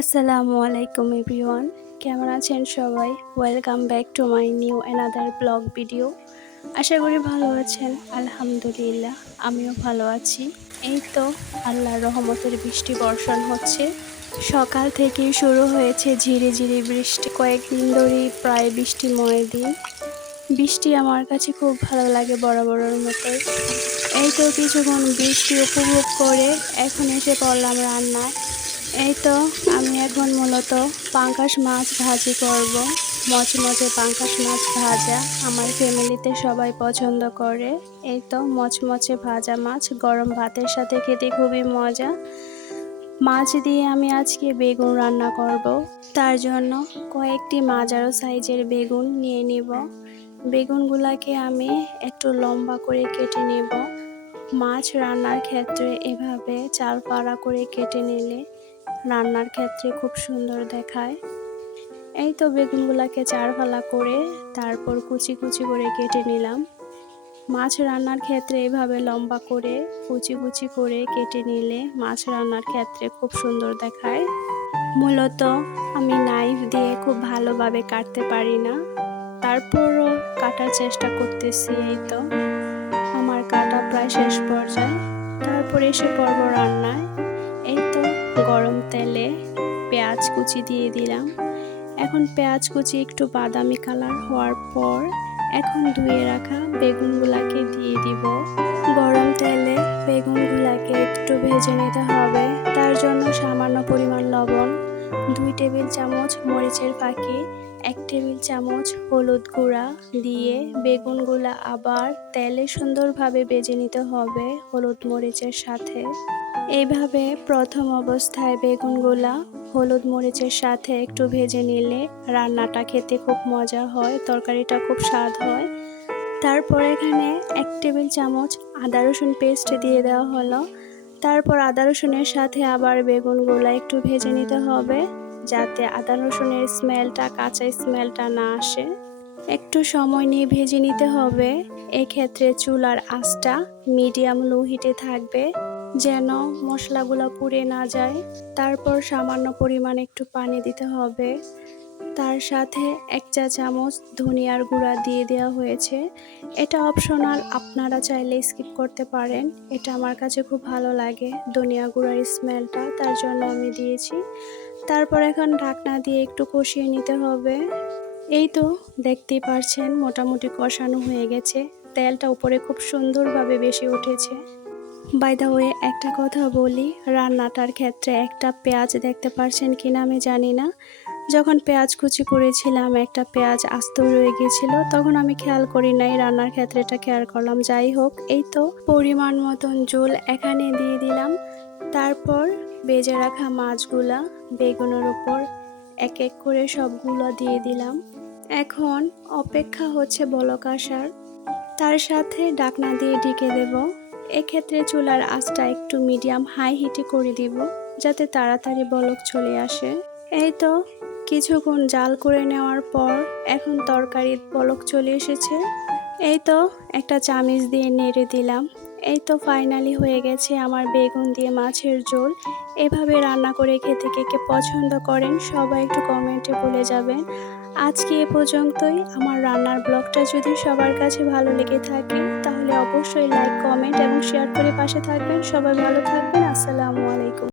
আসসালামু আলাইকুম এভরিওয়ান। কেমন আছেন সবাই? Welcome back to my new another blog video আশা করি ভালো আছেন, আলহামদুলিল্লাহ, আমিও ভালো আছি। এই তো আল্লাহর রহমতের বৃষ্টি বর্ষণ হচ্ছে। সকাল থেকেই শুরু হয়েছে ঝিরে ঝিরে বৃষ্টি, কয়েকদিন ধরেই প্রায় বৃষ্টিময় দিন। বৃষ্টি আমার কাছে খুব ভালো লাগে বরাবরের মতোই। এই তো কিছুক্ষণ বৃষ্টি উপভোগ করে এখন এসে পড়লাম রান্নায়। এই তো, আমি এখন মূলত পাঙ্কাশ মাছ ভাজি করব। মচমচে পাঙ্কাশ মাছ ভাজা আমার ফ্যামিলিতে সবাই পছন্দ করে। এই তো, মচমচে ভাজা মাছ, গরম ভাতের সাথে খেতে খুবই মজা। মাছ দিয়ে আমি আজকে বেগুন রান্না করব। তার জন্য কয়েকটি মাঝারো সাইজের বেগুন নিয়ে নিব। বেগুনগুলাকে আমি একটু লম্বা করে কেটে নেব। মাছ রান্নার ক্ষেত্রে এভাবে চাল পাড়া করে কেটে নিলে রান্নার ক্ষেত্রে খুব সুন্দর দেখায়। এই তো বেগুনগুলাকে চারফালা করে তারপর কুচি কুচি করে কেটে নিলাম। মাছ রান্নার ক্ষেত্রে এভাবে লম্বা করে কুচি কুচি করে কেটে নিলে মাছ রান্নার ক্ষেত্রে খুব সুন্দর দেখায়। মূলত আমি নাইফ দিয়ে খুব ভালোভাবে কাটতে পারি না। তারপরও কাটার চেষ্টা করতেছি এই তো। আমার কাটা প্রায় শেষ পর্যায়ে। তারপরে এসে পর্ব রান্নায়। এই তো গরম তেলে পেঁয়াজ কুচি দিয়ে দিলাম। এখন পেঁয়াজ কুচি একটু বাদামি কালার হওয়ার পর এখন ধুয়ে রাখা বেগুনগুলাকে দিয়ে দিব। গরম তেলে বেগুনগুলাকে একটু ভেজে নিতে হবে। তার জন্য সামান্য পরিমাণ লবণ দুই টেবিল চামচ মরিচের পাখি এক টেবিল চামচ হলুদ গুঁড়া দিয়ে বেগুনগুলা আবার তেলে সুন্দরভাবে বেজে নিতে হবে হলুদ মরিচের সাথে। এইভাবে প্রথম অবস্থায় বেগুনগুলা হলুদ মরিচের সাথে একটু ভেজে নিলে রান্নাটা খেতে খুব মজা হয়, তরকারিটা খুব স্বাদ হয়। তারপর এখানে এক টেবিল চামচ আদা রসুন পেস্ট দিয়ে দেওয়া হলো। তারপর আদা রসুনের সাথে আবার বেগুনগুলো একটু ভেজে নিতে হবে, যাতে আদা রসুনের স্মেলটা কাঁচা স্মেলটা না আসে। একটু সময় নিয়ে ভেজে নিতে হবে। এক্ষেত্রে চুলার আঁচটা মিডিয়াম লো হিটে থাকবে, যেন মশলাগুলো পুড়ে না যায়। তারপর সামান্য পরিমাণ একটু পানি দিতে হবে। তার সাথে এক চা চামচ ধনিয়ার গুঁড়া দিয়ে দেওয়া হয়েছে। এটা অপশনাল আপনারা চাইলে স্কিপ করতে পারেন। এটা আমার কাছে খুব ভালো লাগে, ধনিয়া গুঁড়ার স্মেলটা তার জন্য আমি দিয়েছি। তারপর এখন ঢাকনা দিয়ে একটু কষিয়ে নিতে হবে। এই তো, দেখতেই পারছেন, মোটামুটি কষানো হয়ে গেছে। তেলটা উপরে খুব সুন্দরভাবে বেশি উঠেছে। বাই দা ওয়ে একটা কথা বলি, রান্নাটার ক্ষেত্রে একটা পেঁয়াজ দেখতে পারছেন কিনা আমি জানি না। যখন পেঁয়াজ কুচি করেছিলাম, একটা পেঁয়াজ আস্ত রয়ে গিয়েছিল, তখন আমি খেয়াল করি নাই রান্নার ক্ষেত্রে এটা খেয়াল করলাম। যাই হোক, এই তো পরিমাণ মতন জল এখানে দিয়ে দিলাম। তারপর বেজে রাখা মাছগুলা বেগুনের উপর এক এক করে সবগুলো দিয়ে দিলাম। এখন অপেক্ষা হচ্ছে বলক আসার। তার সাথে ডাকনা দিয়ে ঢেকে দেব। এক্ষেত্রে চুলার আঁচটা একটু মিডিয়াম হাই হিটে করে দিব, যাতে তাড়াতাড়ি বলক চলে আসে। এই তো কিছুক্ষণ জাল করে নেওয়ার পর এখন তরকারির বলক চলে এসেছে। এই তো একটা চামিচ দিয়ে নেড়ে দিলাম। এই তো ফাইনালি হয়ে গেছে আমার বেগুন দিয়ে মাছের ঝোল। এভাবে রান্না করে খেতে কে কে পছন্দ করেন সবাই একটু কমেন্টে বলে যাবেন। আজকে এ পর্যন্তই। আমার রান্নার ব্লগটা যদি সবার কাছে ভালো লেগে থাকে, তাহলে অবশ্যই লাইক কমেন্ট এবং শেয়ার করে পাশে থাকবেন। সবাই ভালো থাকবেন। আসসালামু আলাইকুম।